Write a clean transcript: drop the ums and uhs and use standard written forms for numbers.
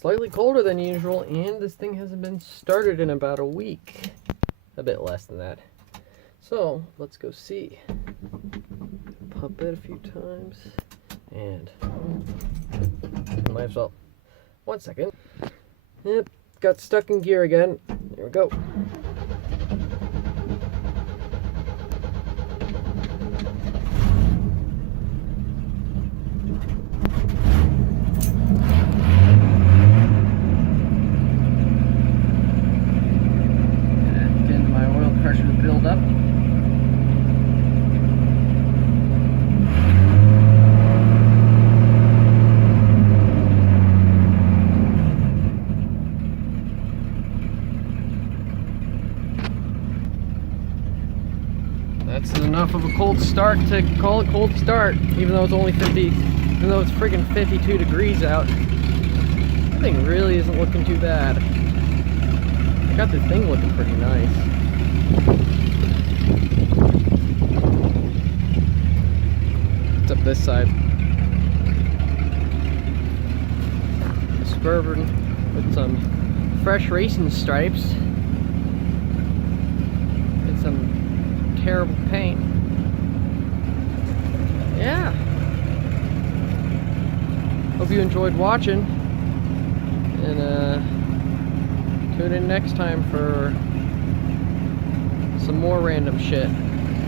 Slightly colder than usual, and this thing hasn't been started in about a week. A bit less than that. So, let's go see. Pump it a few times, and might as well. 1 second. Yep, got stuck in gear again. Here we go. Build up. That's enough of a cold start to call it cold start, even though it's only even though it's friggin' 52 degrees out. That thing really isn't looking too bad. I got this thing looking pretty nice. It's up this side. Suburban with some fresh racing stripes and some terrible paint. Yeah. Hope you enjoyed watching, and tune in next time for some more random shit.